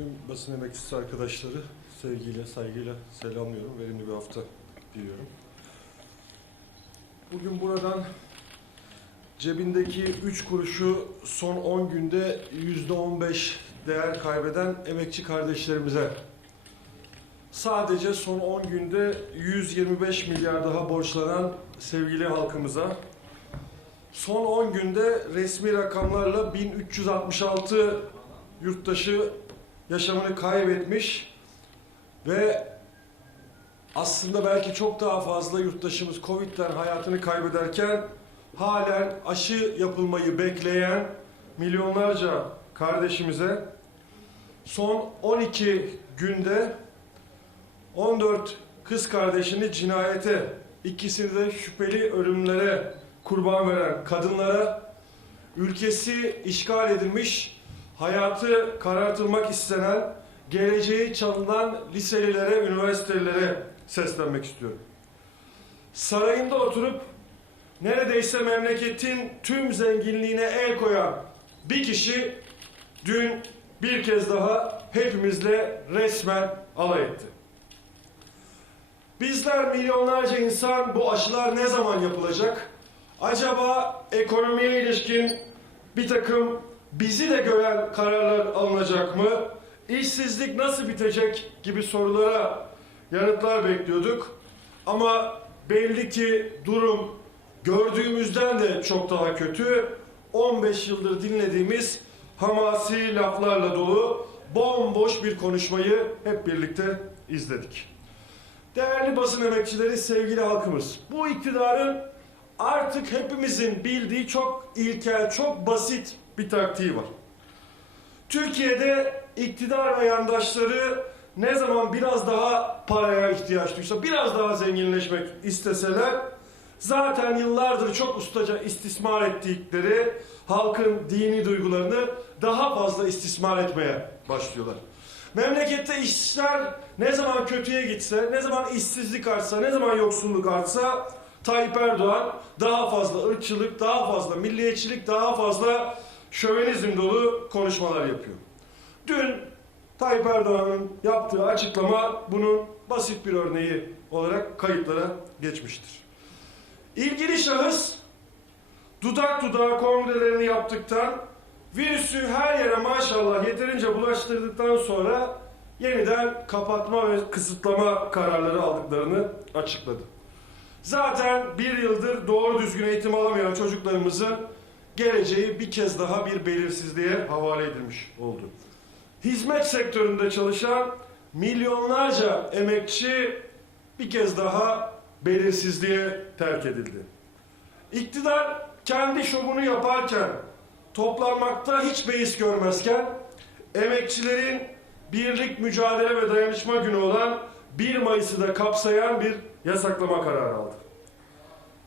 Tüm basın emekçisi arkadaşları sevgiyle, saygıyla selamlıyorum. Verimli bir hafta diliyorum. Bugün buradan cebindeki 3 kuruşu son 10 günde %15 değer kaybeden emekçi kardeşlerimize sadece son 10 günde 125 milyar daha borçlanan sevgili halkımıza son 10 günde resmi rakamlarla 1366 yurttaşı yaşamını kaybetmiş ve aslında belki çok daha fazla yurttaşımız Covid'den hayatını kaybederken halen aşı yapılmayı bekleyen milyonlarca kardeşimize son 12 günde 14 kız kardeşini cinayete, ikisini de şüpheli ölümlere kurban veren kadınlara, ülkesi işgal edilmiş, hayatı karartılmak istenen, geleceği çalınan liselilere, üniversitelere seslenmek istiyorum. Sarayında oturup neredeyse memleketin tüm zenginliğine el koyan bir kişi dün bir kez daha hepimizle resmen alay etti. Bizler milyonlarca insan bu aşılar ne zaman yapılacak? Acaba ekonomiye ilişkin bir takım bizi de gören kararlar alınacak mı? İşsizlik nasıl bitecek gibi sorulara yanıtlar bekliyorduk. Ama belli ki durum gördüğümüzden de çok daha kötü. 15 yıldır dinlediğimiz hamasi laflarla dolu bomboş bir konuşmayı hep birlikte izledik. Değerli basın emekçileri, sevgili halkımız, bu iktidarın artık hepimizin bildiği çok ilkel, çok basit bir taktiği var. Türkiye'de iktidar ve yandaşları ne zaman biraz daha paraya ihtiyaç duysa, biraz daha zenginleşmek isteseler, zaten yıllardır çok ustaca istismar ettikleri halkın dini duygularını daha fazla istismar etmeye başlıyorlar. Memlekette işler ne zaman kötüye gitse, ne zaman işsizlik artsa, ne zaman yoksulluk artsa Tayyip Erdoğan daha fazla ırkçılık, daha fazla milliyetçilik, daha fazla şövenizm dolu konuşmalar yapıyor. Dün Tayyip Erdoğan'ın yaptığı açıklama bunun basit bir örneği olarak kayıtlara geçmiştir. İlgili şahıs dudak dudağa kongrelerini yaptıktan virüsü her yere maşallah yeterince bulaştırdıktan sonra yeniden kapatma ve kısıtlama kararları aldıklarını açıkladı. Zaten bir yıldır doğru düzgün eğitim alamayan çocuklarımızın geleceği bir kez daha bir belirsizliğe havale edilmiş oldu. Hizmet sektöründe çalışan milyonlarca emekçi bir kez daha belirsizliğe terk edildi. İktidar kendi şovunu yaparken toplanmakta hiç beis görmezken emekçilerin birlik, mücadele ve dayanışma günü olan 1 Mayıs'ı da kapsayan bir yasaklama kararı aldı.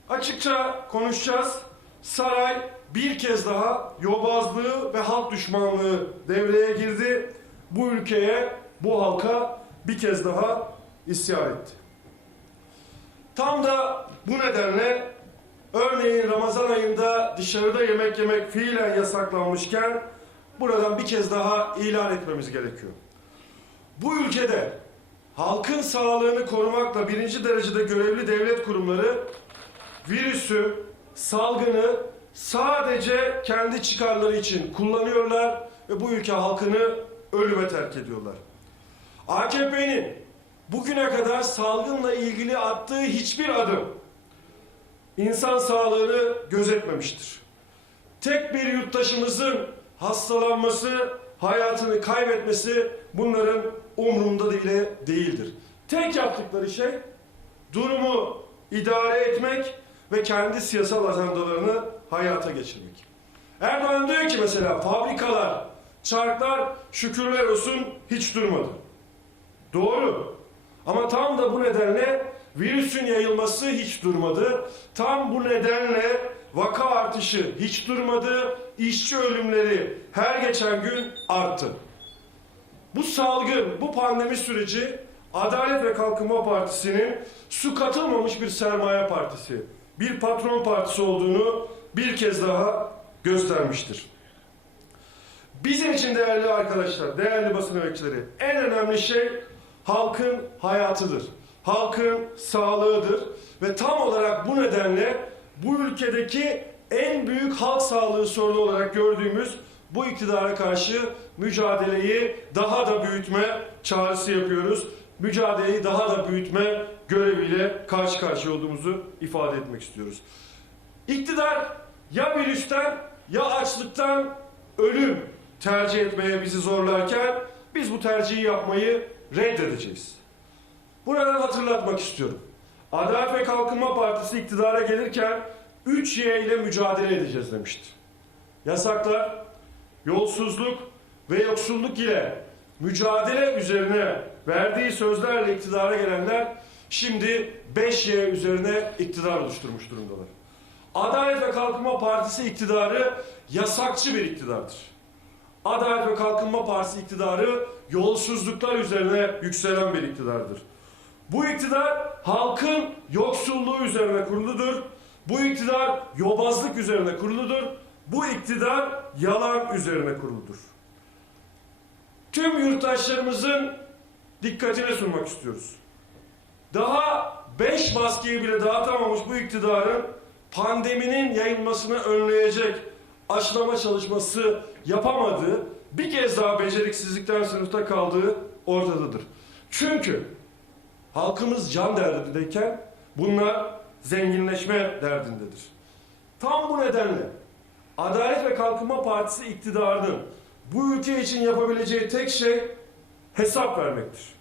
Açıkça konuşacağız. Saray bir kez daha yobazlığı ve halk düşmanlığı devreye girdi. Bu ülkeye, bu halka bir kez daha isyan etti. Tam da bu nedenle örneğin Ramazan ayında dışarıda yemek yemek fiilen yasaklanmışken buradan bir kez daha ilan etmemiz gerekiyor. Bu ülkede halkın sağlığını korumakla birinci derecede görevli devlet kurumları virüsü, salgını sadece kendi çıkarları için kullanıyorlar ve bu ülke halkını ölüme terk ediyorlar. AKP'nin bugüne kadar salgınla ilgili attığı hiçbir adım insan sağlığını gözetmemiştir. Tek bir yurttaşımızın hastalanması, hayatını kaybetmesi bunların umrunda bile değildir. Tek yaptıkları şey durumu idare etmek ve kendi siyasal ajandalarını hayata geçirmek. Erdoğan diyor ki mesela fabrikalar, çarklar şükürler olsun hiç durmadı. Doğru. Ama tam da bu nedenle virüsün yayılması hiç durmadı. Tam bu nedenle vaka artışı hiç durmadı. İşçi ölümleri her geçen gün arttı. Bu salgın, bu pandemi süreci Adalet ve Kalkınma Partisi'nin su katılmamış bir sermaye partisi, bir patron partisi olduğunu bir kez daha göstermiştir. Bizim için değerli arkadaşlar, değerli basın emekçileri, en önemli şey halkın hayatıdır. Halkın sağlığıdır. Ve tam olarak bu nedenle bu ülkedeki en büyük halk sağlığı sorunu olarak gördüğümüz bu iktidara karşı mücadeleyi daha da büyütme çağrısı yapıyoruz. Mücadeleyi daha da büyütme göreviyle karşı karşıya olduğumuzu ifade etmek istiyoruz. İktidar ya virüsten ya açlıktan ölüm tercih etmeye bizi zorlarken biz bu tercihi yapmayı reddedeceğiz. Buradan hatırlatmak istiyorum. Adalet ve Kalkınma Partisi iktidara gelirken 3Y ile mücadele edeceğiz demişti. Yasaklar, yolsuzluk ve yoksulluk ile mücadele üzerine verdiği sözlerle iktidara gelenler şimdi 5Y üzerine iktidar oluşturmuş durumdalar. Adalet ve Kalkınma Partisi iktidarı yasakçı bir iktidardır. Adalet ve Kalkınma Partisi iktidarı yolsuzluklar üzerine yükselen bir iktidardır. Bu iktidar halkın yoksulluğu üzerine kuruludur. Bu iktidar yobazlık üzerine kuruludur. Bu iktidar yalan üzerine kuruludur. Tüm yurttaşlarımızın dikkatine sunmak istiyoruz. Daha 5 maskeyi bile dağıtamamış bu iktidarın pandeminin yayılmasını önleyecek aşılama çalışması yapamadığı, bir kez daha beceriksizlikten sınıfta kaldığı ortadadır. Çünkü halkımız can derdindeyken bunlar zenginleşme derdindedir. Tam bu nedenle Adalet ve Kalkınma Partisi iktidarının bu ülke için yapabileceği tek şey hesap vermektir.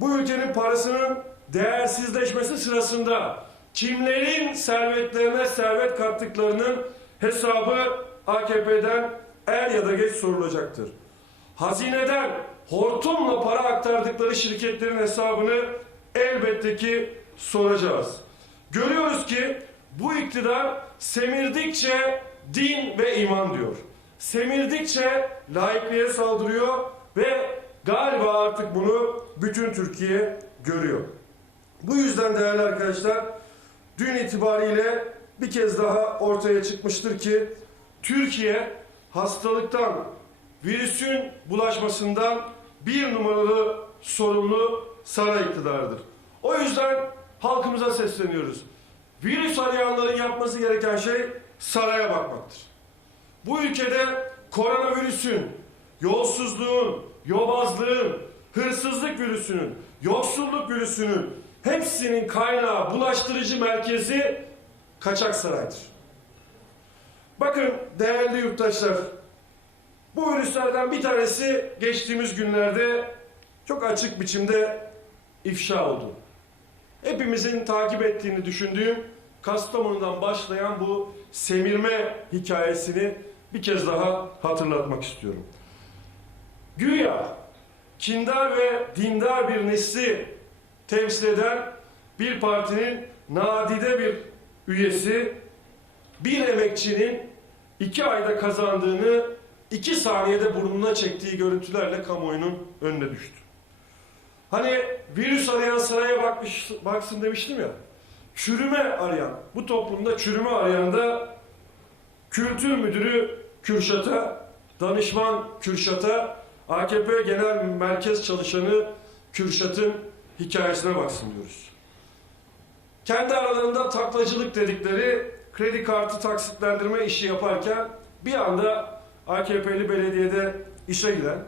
Bu ülkenin parasının değersizleşmesi sırasında kimlerin servetlerine servet kattıklarının hesabı AKP'den er ya da geç sorulacaktır. Hazineden hortumla para aktardıkları şirketlerin hesabını elbette ki soracağız. Görüyoruz ki bu iktidar semirdikçe din ve iman diyor. Semirdikçe laikliğe saldırıyor ve galiba artık bunu bütün Türkiye görüyor. Bu yüzden değerli arkadaşlar dün itibariyle bir kez daha ortaya çıkmıştır ki Türkiye hastalıktan, virüsün bulaşmasından bir numaralı sorumlu saray iktidarıdır. O yüzden halkımıza sesleniyoruz. Virüs arayanların yapması gereken şey saraya bakmaktır. Bu ülkede koronavirüsün, yolsuzluğun, yobazlığın, hırsızlık virüsünün, yoksulluk virüsünün hepsinin kaynağı, bulaştırıcı merkezi kaçak saraydır. Bakın değerli yurttaşlar, bu virüslerden bir tanesi geçtiğimiz günlerde çok açık biçimde ifşa oldu. Hepimizin takip ettiğini düşündüğüm Kastamonu'dan başlayan bu semirme hikayesini bir kez daha hatırlatmak istiyorum. Güya kindar ve dindar bir nesli temsil eden bir partinin nadide bir üyesi bir emekçinin iki ayda kazandığını iki saniyede burnuna çektiği görüntülerle kamuoyunun önüne düştü. Hani virüs arayan saraya bakmış, baksın demiştim ya. Çürüme arayan, bu toplumda çürüme arayan da kültür müdürü Kürşat'a, danışman Kürşat'a, AKP Genel Merkez Çalışanı Kürşat'ın hikayesine baksın diyoruz. Kendi aralarında taklacılık dedikleri kredi kartı taksitlendirme işi yaparken bir anda AKP'li belediyede işe giren,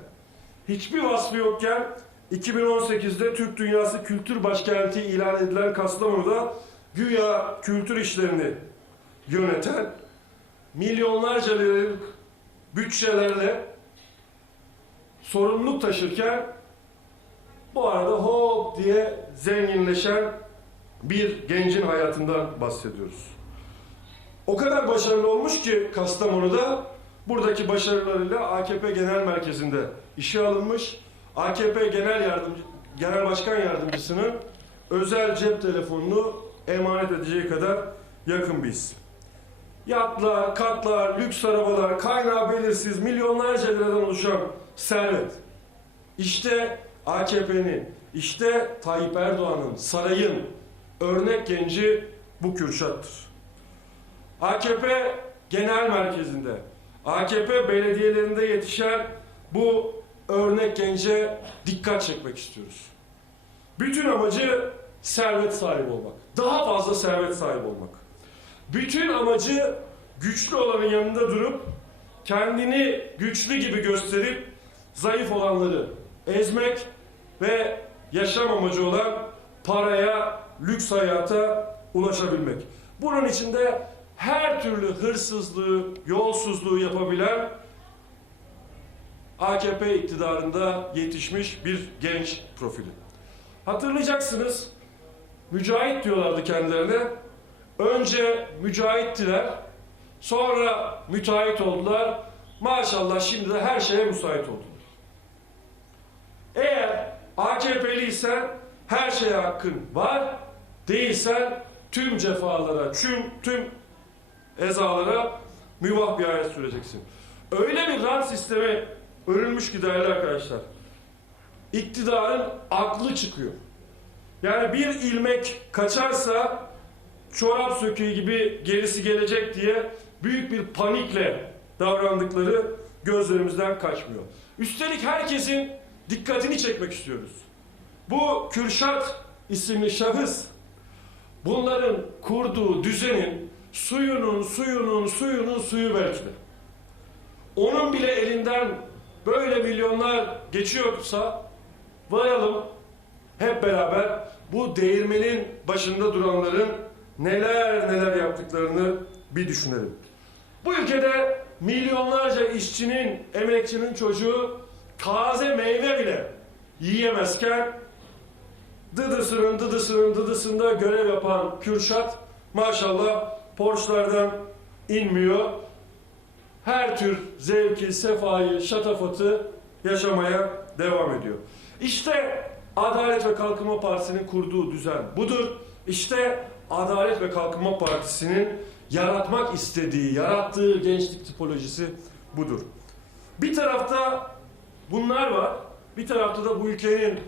hiçbir vasfı yokken 2018'de Türk Dünyası Kültür Başkenti ilan edilen Kastamonu'da güya kültür işlerini yöneten milyonlarca liralık bütçelerle sorumluluk taşırken bu arada hop diye zenginleşen bir gencin hayatından bahsediyoruz. O kadar başarılı olmuş ki Kastamonu'da buradaki başarılarıyla AKP Genel Merkezi'nde işe alınmış. AKP Genel Yardımcı Genel Başkan Yardımcısının özel cep telefonunu emanet edeceği kadar yakın bir isim. Yatlar, katlar, lüks arabalar, kaynağı belirsiz milyonlarca liradan oluşan servet. İşte AKP'nin, işte Tayyip Erdoğan'ın, sarayın örnek genci bu Kürşat'tır. AKP Genel Merkezi'nde, AKP belediyelerinde yetişen bu örnek gence dikkat çekmek istiyoruz. Bütün amacı servet sahibi olmak. Daha fazla servet sahibi olmak. Bütün amacı güçlü olanın yanında durup kendini güçlü gibi gösterip zayıf olanları ezmek ve yaşam amacı olan paraya, lüks hayata ulaşabilmek. Bunun içinde her türlü hırsızlığı, yolsuzluğu yapabilen AKP iktidarında yetişmiş bir genç profili. Hatırlayacaksınız, mücahit diyorlardı kendilerine. Önce mücahittiler, sonra müteahhit oldular. Maşallah şimdi de her şeye müsait oldular. Eğer AKP'liysen her şeye hakkın var, değilsen tüm cefalara, tüm, tüm ezalara mübah bir hayat süreceksin. Öyle bir rant sistemi örülmüş ki değerli arkadaşlar. İktidarın aklı çıkıyor. Yani bir ilmek kaçarsa çorap söküğü gibi gerisi gelecek diye büyük bir panikle davrandıkları gözlerimizden kaçmıyor. Üstelik herkesin dikkatini çekmek istiyoruz. Bu Kürşat isimli şahıs bunların kurduğu düzenin suyunun suyunun suyunun suyu belki de. Onun bile elinden böyle milyonlar geçiyorsa varalım hep beraber bu değirmenin başında duranların neler neler yaptıklarını bir düşünelim. Bu ülkede milyonlarca işçinin, emekçinin çocuğu taze meyve bile yiyemezken dıdısının dıdısının dıdısında görev yapan Kürşat maşallah porçlardan inmiyor. Her tür zevki, sefayı, şatafatı yaşamaya devam ediyor. İşte Adalet ve Kalkınma Partisi'nin kurduğu düzen budur. İşte Adalet ve Kalkınma Partisi'nin yaratmak istediği, yarattığı gençlik tipolojisi budur. Bir tarafta bunlar var. Bir tarafta da bu ülkenin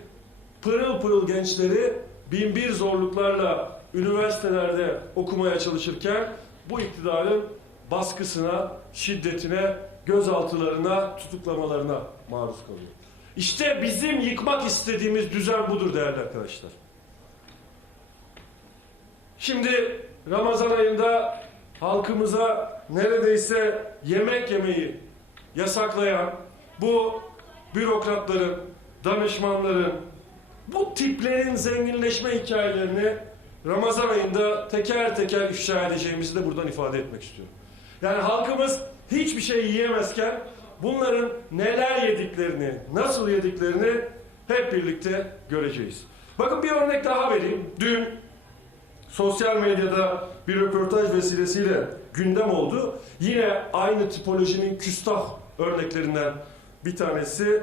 pırıl pırıl gençleri bin bir zorluklarla üniversitelerde okumaya çalışırken bu iktidarın baskısına, şiddetine, gözaltılarına, tutuklamalarına maruz kalıyor. İşte bizim yıkmak istediğimiz düzen budur değerli arkadaşlar. Şimdi Ramazan ayında halkımıza neredeyse yemek yemeyi yasaklayan bu bürokratların, danışmanların, bu tiplerin zenginleşme hikayelerini Ramazan ayında teker teker ifşa edeceğimizi de buradan ifade etmek istiyorum. Yani halkımız hiçbir şey yiyemezken bunların neler yediklerini, nasıl yediklerini hep birlikte göreceğiz. Bakın bir örnek daha vereyim. Dün sosyal medyada bir röportaj vesilesiyle gündem oldu. Yine aynı tipolojinin küstah örneklerinden bir tanesi.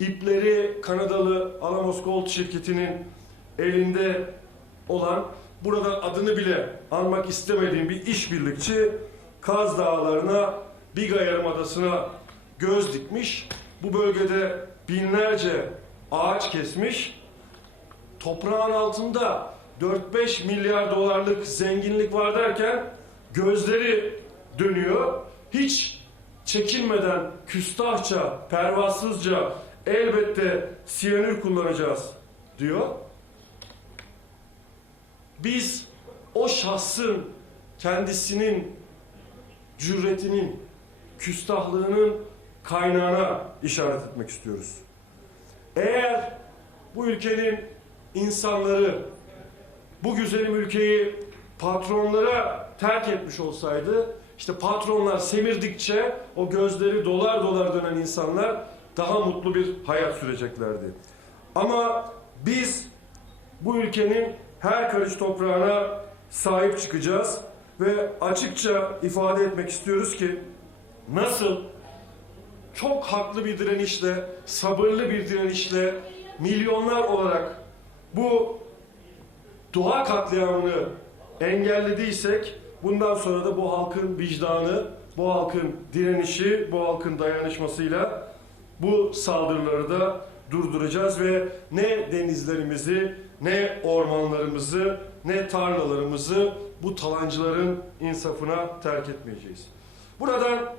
İpleri Kanadalı Alamos Gold şirketinin elinde olan, burada adını bile anmak istemediğim bir işbirlikçi Kaz Dağları'na, Biga Yarımadası'na göz dikmiş. Bu bölgede binlerce ağaç kesmiş. Toprağın altında 4-5 milyar dolarlık zenginlik var derken gözleri dönüyor. Hiç çekinmeden küstahça, pervasızca elbette siyanür kullanacağız diyor. Biz o şahsın kendisinin cüretinin, küstahlığının kaynağına işaret etmek istiyoruz. Eğer bu ülkenin insanları bu güzelim ülkeyi patronlara terk etmiş olsaydı işte patronlar semirdikçe o gözleri dolar dolar dönen insanlar daha mutlu bir hayat süreceklerdi. Ama biz bu ülkenin her karış toprağına sahip çıkacağız ve açıkça ifade etmek istiyoruz ki nasıl çok haklı bir direnişle, sabırlı bir direnişle milyonlar olarak bu doğa katliamını engellediysek bundan sonra da bu halkın vicdanı, bu halkın direnişi, bu halkın dayanışmasıyla bu saldırıları da durduracağız ve ne denizlerimizi, ne ormanlarımızı, ne tarlalarımızı bu talancıların insafına terk etmeyeceğiz. Buradan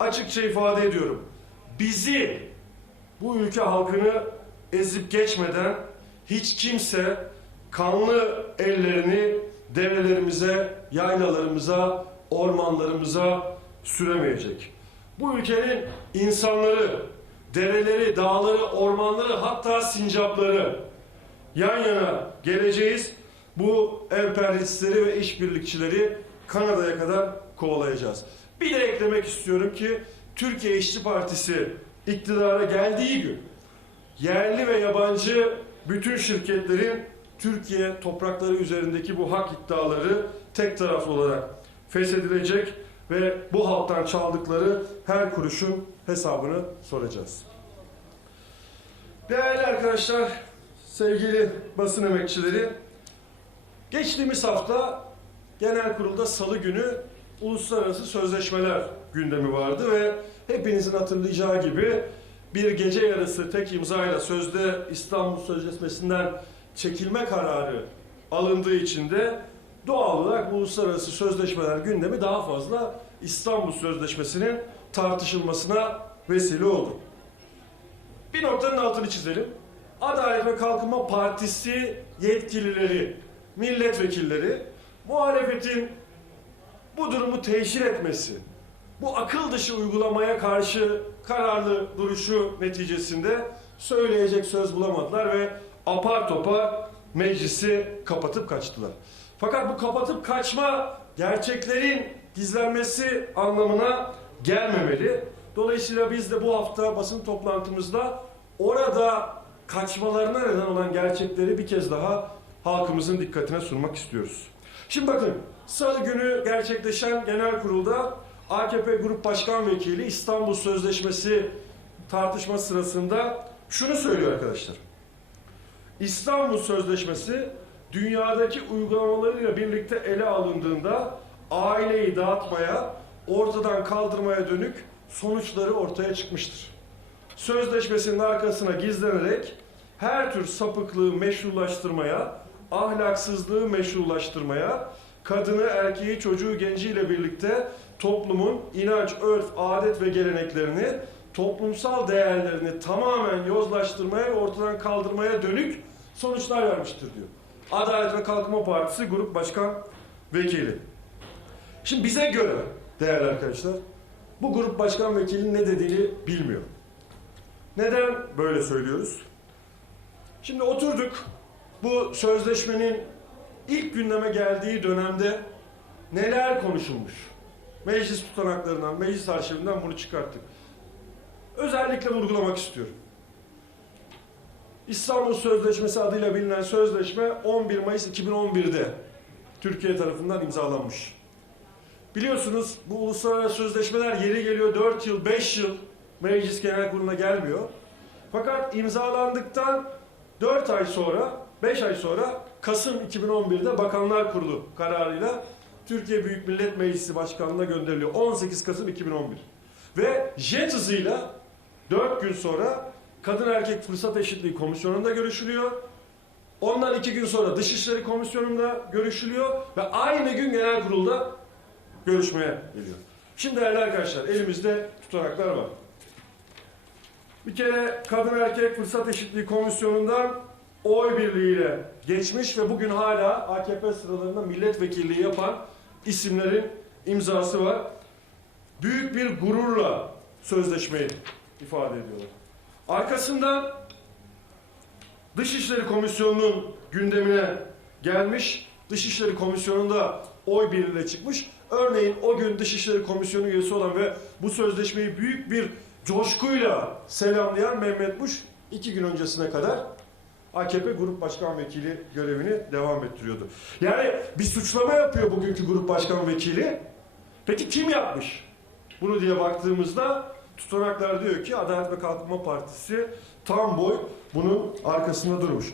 açıkça ifade ediyorum. Bizi, bu ülke halkını ezip geçmeden hiç kimse kanlı ellerini derelerimize, yaylalarımıza, ormanlarımıza süremeyecek. Bu ülkenin insanları, dereleri, dağları, ormanları hatta sincapları yan yana geleceğiz. Bu emperyalistleri ve işbirlikçileri Kanada'ya kadar kovalayacağız. Bir de eklemek istiyorum ki Türkiye İşçi Partisi iktidara geldiği gün yerli ve yabancı bütün şirketlerin Türkiye toprakları üzerindeki bu hak iddiaları tek taraflı olarak feshedilecek ve bu halktan çaldıkları her kuruşun hesabını soracağız. Değerli arkadaşlar, sevgili basın emekçileri, geçtiğimiz hafta genel kurulda salı günü uluslararası sözleşmeler gündemi vardı ve hepinizin hatırlayacağı gibi bir gece yarısı tek imzayla sözde İstanbul Sözleşmesi'nden çekilme kararı alındığı için de doğal olarak uluslararası sözleşmeler gündemi daha fazla İstanbul Sözleşmesi'nin tartışılmasına vesile oldu. Bir noktanın altını çizelim. Adalet ve Kalkınma Partisi yetkilileri, milletvekilleri muhalefetin bu durumu teşhir etmesi, bu akıl dışı uygulamaya karşı kararlı duruşu neticesinde söyleyecek söz bulamadılar ve apar topar meclisi kapatıp kaçtılar. Fakat bu kapatıp kaçma gerçeklerin gizlenmesi anlamına gelmemeli. Dolayısıyla biz de bu hafta basın toplantımızda orada kaçmalarına neden olan gerçekleri bir kez daha halkımızın dikkatine sunmak istiyoruz. Şimdi bakın, salı günü gerçekleşen genel kurulda AKP Grup Başkan Vekili İstanbul Sözleşmesi tartışma sırasında şunu söylüyor arkadaşlar. İstanbul Sözleşmesi dünyadaki uygulamalarıyla birlikte ele alındığında aileyi dağıtmaya, ortadan kaldırmaya dönük sonuçları ortaya çıkmıştır. Sözleşmesinin arkasına gizlenerek her tür sapıklığı meşrulaştırmaya, ahlaksızlığı meşrulaştırmaya, kadını, erkeği, çocuğu, genciyle birlikte toplumun inanç, örf, adet ve geleneklerini, toplumsal değerlerini tamamen yozlaştırmaya ve ortadan kaldırmaya dönük sonuçlar vermiştir diyor. Adalet ve Kalkınma Partisi Grup Başkan Vekili. Şimdi bize göre değerli arkadaşlar bu grup başkan vekili ne dediğini bilmiyor. Neden böyle söylüyoruz? Şimdi oturduk bu sözleşmenin ilk gündeme geldiği dönemde neler konuşulmuş? Meclis tutanaklarından, meclis arşivinden bunu çıkarttık. Özellikle vurgulamak istiyorum. İstanbul Sözleşmesi adıyla bilinen sözleşme 11 Mayıs 2011'de Türkiye tarafından imzalanmış. Biliyorsunuz bu uluslararası sözleşmeler yeri geliyor 4 yıl, 5 yıl Meclis Genel Kurulu'na gelmiyor. Fakat imzalandıktan 4 ay sonra, 5 ay sonra Kasım 2011'de Bakanlar Kurulu kararıyla Türkiye Büyük Millet Meclisi Başkanlığı'na gönderiliyor. 18 Kasım 2011. Ve jet hızıyla 4 gün sonra Kadın Erkek Fırsat Eşitliği Komisyonu'nda görüşülüyor. Ondan iki gün sonra Dışişleri Komisyonu'nda görüşülüyor ve aynı gün genel kurulda görüşmeye geliyor. Şimdi değerli arkadaşlar elimizde tutanaklar var. Bir kere Kadın Erkek Fırsat Eşitliği Komisyonu'ndan oy birliğiyle geçmiş ve bugün hala AKP sıralarında milletvekilliği yapan isimlerin imzası var. Büyük bir gururla sözleşmeyi ifade ediyorlar. Arkasından Dışişleri Komisyonu'nun gündemine gelmiş. Dışişleri Komisyonu'nda oy birliğiyle çıkmış. Örneğin o gün Dışişleri Komisyonu üyesi olan ve bu sözleşmeyi büyük bir coşkuyla selamlayan Mehmet Buş iki gün öncesine kadar AKP Grup Başkan Vekili görevini devam ettiriyordu. Yani bir suçlama yapıyor bugünkü Grup Başkan Vekili. Peki kim yapmış? Bunu diye baktığımızda tutanaklar diyor ki Adalet ve Kalkınma Partisi tam boy bunun arkasında durmuş.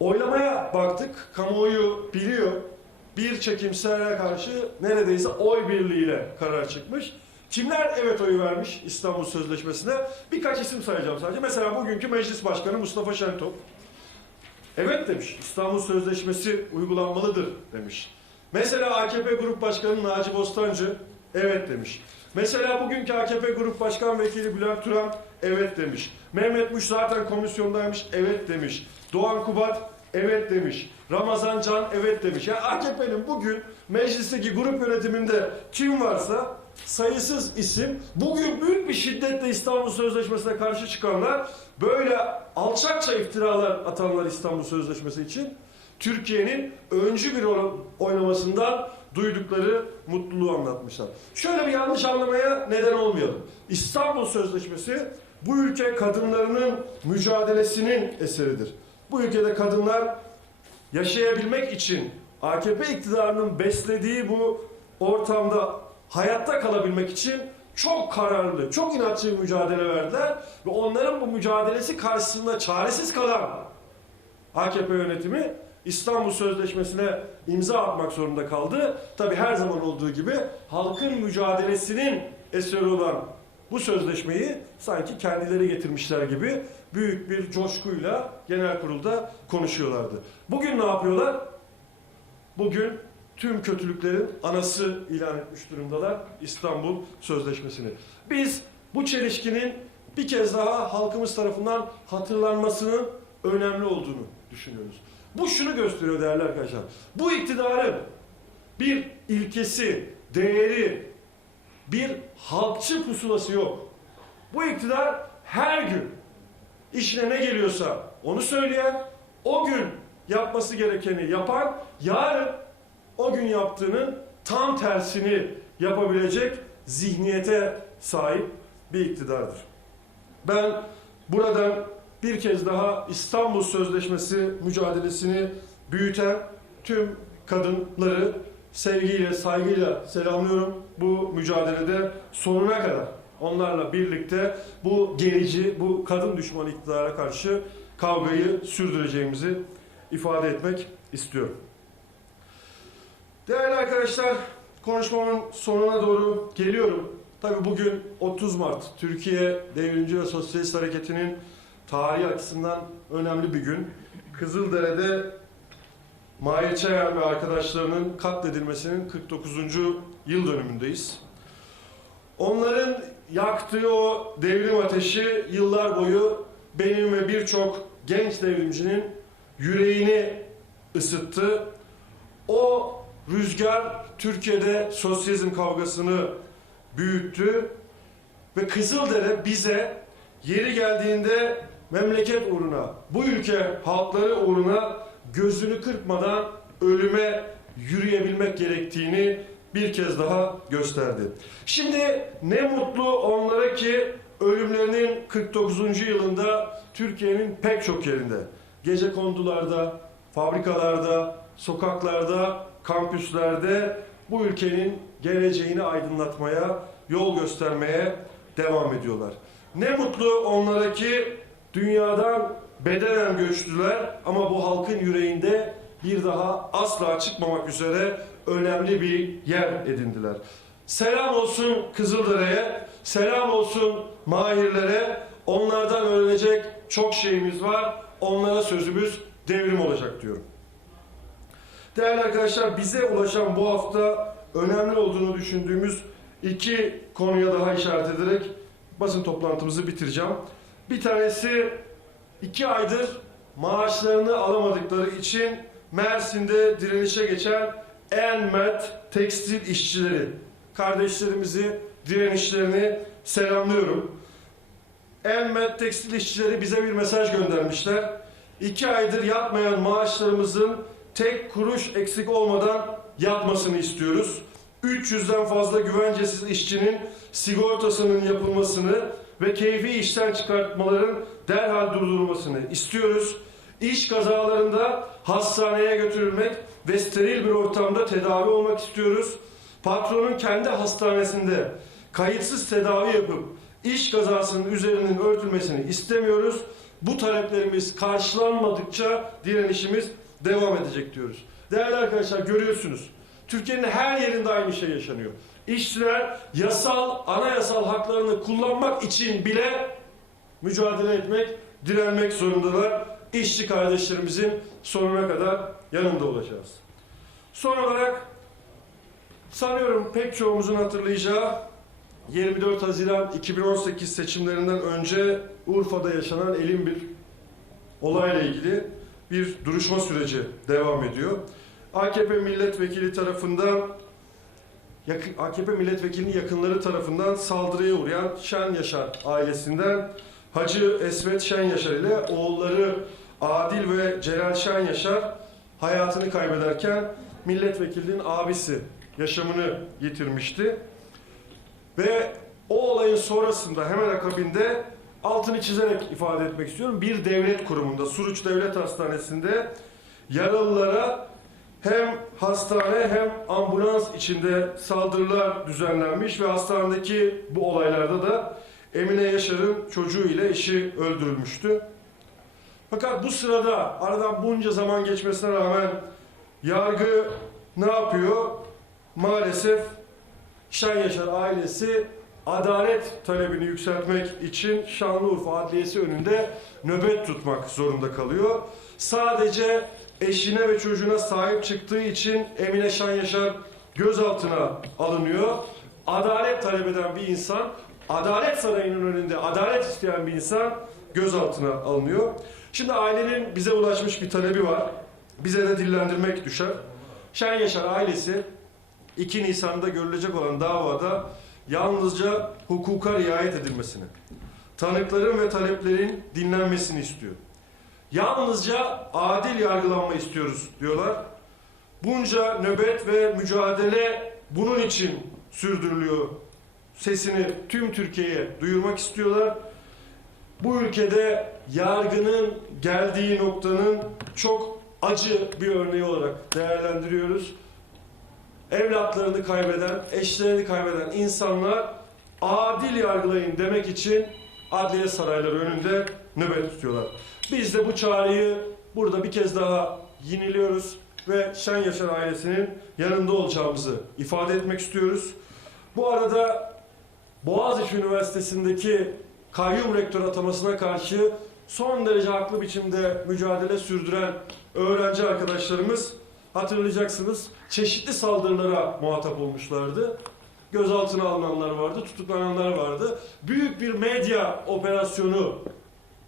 Oylamaya baktık. Kamuoyu biliyor. Bir çekimsere karşı neredeyse oy birliğiyle karar çıkmış. Kimler evet oyu vermiş İstanbul Sözleşmesi'ne? Birkaç isim sayacağım sadece. Mesela bugünkü Meclis Başkanı Mustafa Şentop. Evet demiş. İstanbul Sözleşmesi uygulanmalıdır demiş. Mesela AKP Grup Başkanı Naci Bostancı evet demiş. Mesela bugünkü AKP Grup Başkan Vekili Bülent Turan evet demiş. Mehmet Muş zaten komisyondaymış evet demiş. Doğan Kubat evet demiş. Ramazan Can evet demiş. Yani AKP'nin bugün meclisteki grup yönetiminde kim varsa sayısız isim bugün büyük bir şiddetle İstanbul Sözleşmesi'ne karşı çıkanlar böyle alçakça iftiralar atanlar İstanbul Sözleşmesi için Türkiye'nin öncü bir oy- oynamasından duydukları mutluluğu anlatmışlar. Şöyle bir yanlış anlamaya neden olmayalım. İstanbul Sözleşmesi bu ülke kadınlarının mücadelesinin eseridir. Bu ülkede kadınlar yaşayabilmek için AKP iktidarının beslediği bu ortamda hayatta kalabilmek için çok kararlı, çok inatçı bir mücadele verdiler ve onların bu mücadelesi karşısında çaresiz kalan AKP yönetimi İstanbul Sözleşmesi'ne imza atmak zorunda kaldı. Tabi her zaman olduğu gibi halkın mücadelesinin eseri olan bu sözleşmeyi sanki kendileri getirmişler gibi büyük bir coşkuyla genel kurulda konuşuyorlardı. Bugün ne yapıyorlar? Bugün tüm kötülüklerin anası ilan etmiş durumdalar İstanbul Sözleşmesi'ni. Biz bu çelişkinin bir kez daha halkımız tarafından hatırlanmasının önemli olduğunu düşünüyoruz. Bu şunu gösteriyor değerli arkadaşlar. Bu iktidarın bir ilkesi, değeri, bir halkçı pusulası yok. Bu iktidar her gün işine ne geliyorsa onu söyleyen, o gün yapması gerekeni yapan, yarın o gün yaptığının tam tersini yapabilecek zihniyete sahip bir iktidardır. Ben buradan bir kez daha İstanbul Sözleşmesi mücadelesini büyüten tüm kadınları sevgiyle, saygıyla selamlıyorum. Bu mücadelede sonuna kadar onlarla birlikte bu gerici, bu kadın düşmanı iktidara karşı kavgayı sürdüreceğimizi ifade etmek istiyorum. Değerli arkadaşlar, konuşmamın sonuna doğru geliyorum. Tabii bugün 30 Mart, Türkiye Devrimci ve Sosyalist Hareketi'nin tarihi açısından önemli bir gün. Kızıldere'de Mahir Çayan ve arkadaşlarının katledilmesinin 49. yıl dönümündeyiz. Onların yaktığı o devrim ateşi yıllar boyu benim ve birçok genç devrimcinin yüreğini ısıttı. O rüzgar Türkiye'de sosyalizm kavgasını büyüttü ve Kızıldere bize yeri geldiğinde memleket uğruna, bu ülke halkları uğruna gözünü kırpmadan ölüme yürüyebilmek gerektiğini bir kez daha gösterdi. Şimdi ne mutlu onlara ki ölümlerinin 49. yılında Türkiye'nin pek çok yerinde, gece kondularda, fabrikalarda, sokaklarda, kampüslerde bu ülkenin geleceğini aydınlatmaya, yol göstermeye devam ediyorlar. Ne mutlu onlara ki dünyadan bedenen göçtüler ama bu halkın yüreğinde bir daha asla çıkmamak üzere önemli bir yer edindiler. Selam olsun Kızıldere'ye, selam olsun Mahirlere. Onlardan öğrenecek çok şeyimiz var. Onlara sözümüz devrim olacak diyorum. Değerli arkadaşlar bize ulaşan bu hafta önemli olduğunu düşündüğümüz iki konuya daha işaret ederek basın toplantımızı bitireceğim. Bir tanesi iki aydır maaşlarını alamadıkları için Mersin'de direnişe geçen Enmet tekstil işçileri. Kardeşlerimizi, direnişlerini selamlıyorum. Enmet tekstil işçileri bize bir mesaj göndermişler. İki aydır yatmayan maaşlarımızın tek kuruş eksik olmadan yatmasını istiyoruz. 300'den fazla güvencesiz işçinin sigortasının yapılmasını ve keyfi işten çıkartmaların derhal durdurulmasını istiyoruz. İş kazalarında hastaneye götürülmek ve steril bir ortamda tedavi olmak istiyoruz. Patronun kendi hastanesinde kayıtsız tedavi yapıp iş kazasının üzerinin örtülmesini istemiyoruz. Bu taleplerimiz karşılanmadıkça direnişimiz devam edecek diyoruz. Değerli arkadaşlar görüyorsunuz. Türkiye'nin her yerinde aynı şey yaşanıyor. İşçiler yasal, anayasal haklarını kullanmak için bile mücadele etmek, direnmek zorundalar. İşçi kardeşlerimizin sonuna kadar yanında olacağız. Son olarak sanıyorum pek çoğumuzun hatırlayacağı 24 Haziran 2018 seçimlerinden önce Urfa'da yaşanan elin bir olayla ilgili bir duruşma süreci devam ediyor. AKP milletvekili tarafından AKP milletvekilinin yakınları tarafından saldırıya uğrayan Şen Yaşar ailesinden Hacı Esmet Şen Yaşar ile oğulları Adil ve Celal Şen Yaşar hayatını kaybederken milletvekilinin abisi yaşamını yitirmişti. Ve o olayın sonrasında hemen akabinde altını çizerek ifade etmek istiyorum. Bir devlet kurumunda, Suruç Devlet Hastanesi'nde yaralılara hem hastane hem ambulans içinde saldırılar düzenlenmiş ve hastanedeki bu olaylarda da Emine Yaşar'ın çocuğu ile eşi öldürülmüştü. Fakat bu sırada aradan bunca zaman geçmesine rağmen yargı ne yapıyor? Maalesef Şen Yaşar ailesi adalet talebini yükseltmek için Şanlıurfa Adliyesi önünde nöbet tutmak zorunda kalıyor. Sadece eşine ve çocuğuna sahip çıktığı için Emine Şan Yaşar gözaltına alınıyor. Adalet talep eden bir insan, Adalet Sarayı'nın önünde adalet isteyen bir insan gözaltına alınıyor. Şimdi ailenin bize ulaşmış bir talebi var. Bize de dillendirmek düşer. Şen Yaşar ailesi 2 Nisan'da görülecek olan davada yalnızca hukuka riayet edilmesini, tanıkların ve taleplerin dinlenmesini istiyor. Yalnızca adil yargılanma istiyoruz diyorlar. Bunca nöbet ve mücadele bunun için sürdürülüyor. Sesini tüm Türkiye'ye duyurmak istiyorlar. Bu ülkede yargının geldiği noktanın çok acı bir örneği olarak değerlendiriyoruz evlatlarını kaybeden, eşlerini kaybeden insanlar adil yargılayın demek için adliye sarayları önünde nöbet tutuyorlar. Biz de bu çağrıyı burada bir kez daha yiniliyoruz ve Şen Yaşar ailesinin yanında olacağımızı ifade etmek istiyoruz. Bu arada Boğaziçi Üniversitesi'ndeki kayyum rektör atamasına karşı son derece haklı biçimde mücadele sürdüren öğrenci arkadaşlarımız hatırlayacaksınız çeşitli saldırılara muhatap olmuşlardı. Gözaltına alınanlar vardı, tutuklananlar vardı. Büyük bir medya operasyonu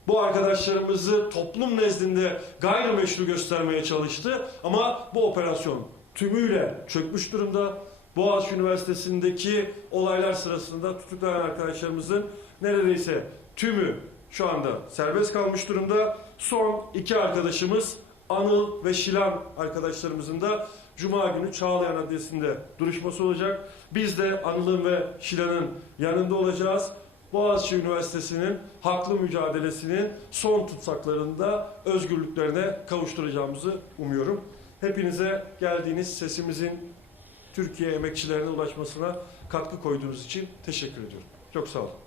bu arkadaşlarımızı toplum nezdinde gayrimeşru göstermeye çalıştı. Ama bu operasyon tümüyle çökmüş durumda. Boğaziçi Üniversitesi'ndeki olaylar sırasında tutuklanan arkadaşlarımızın neredeyse tümü şu anda serbest kalmış durumda. Son iki arkadaşımız Anıl ve Şilan arkadaşlarımızın da Cuma günü Çağlayan Adliyesi'nde duruşması olacak. Biz de Anıl'ın ve Şilan'ın yanında olacağız. Boğaziçi Üniversitesi'nin haklı mücadelesinin son tutsaklarında özgürlüklerine kavuşturacağımızı umuyorum. Hepinize geldiğiniz sesimizin Türkiye emekçilerine ulaşmasına katkı koyduğunuz için teşekkür ediyorum. Çok sağ olun.